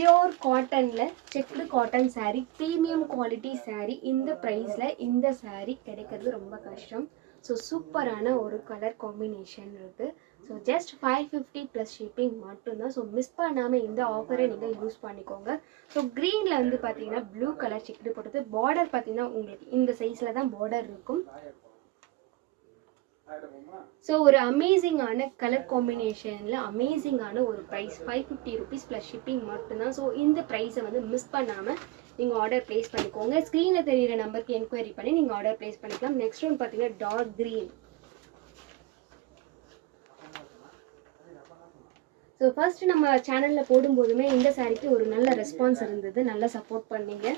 Pure காட்டனில் checked cotton saree, premium quality saree. இந்த ப்ரைஸில் இந்த saree கிடைக்கிறது ரொம்ப கஷ்டம். ஸோ சூப்பரான ஒரு கலர் காம்பினேஷன் இருக்குது. ஸோ ஜஸ்ட் 550 ப்ளஸ் ஷிப்பிங் மட்டும்தான். ஸோ மிஸ் பண்ணாமல் இந்த ஆஃபரை நீங்கள் யூஸ் பண்ணிக்கோங்க. ஸோ க்ரீனில் வந்து பார்த்தீங்கன்னா ப்ளூ கலர் செக்குடு போட்டது. பார்டர் பார்த்தீங்கன்னா உங்களுக்கு இந்த சைஸில் தான் பார்டர் இருக்கும். ஸோ ஒரு அமேசிங்கான கலர் காம்பினேஷனில் அமேசிங்கான ஒரு ப்ரைஸ் 550 ருபீஸ் ப்ளஸ் ஷிப்பிங் மட்டும்தான். ஸோ இந்த ப்ரைஸை வந்து மிஸ் பண்ணாமல் நீங்கள் ஆர்டர் ப்ளேஸ் பண்ணிக்கோங்க. ஸ்க்ரீனில் தெரிகிற நம்பருக்கு என்கொயரி பண்ணி நீங்கள் ஆர்டர் ப்ளேஸ் பண்ணிக்கலாம். நெக்ஸ்ட் ஒன் பார்த்தீங்கன்னா டார்க் க்ரீன். ஸோ ஃபர்ஸ்ட் நம்ம சேனலில் போடும்போதுமே இந்த சாரீக்கு ஒரு நல்ல ரெஸ்பான்ஸ் இருந்தது, நல்லா சப்போர்ட் பண்ணீங்க.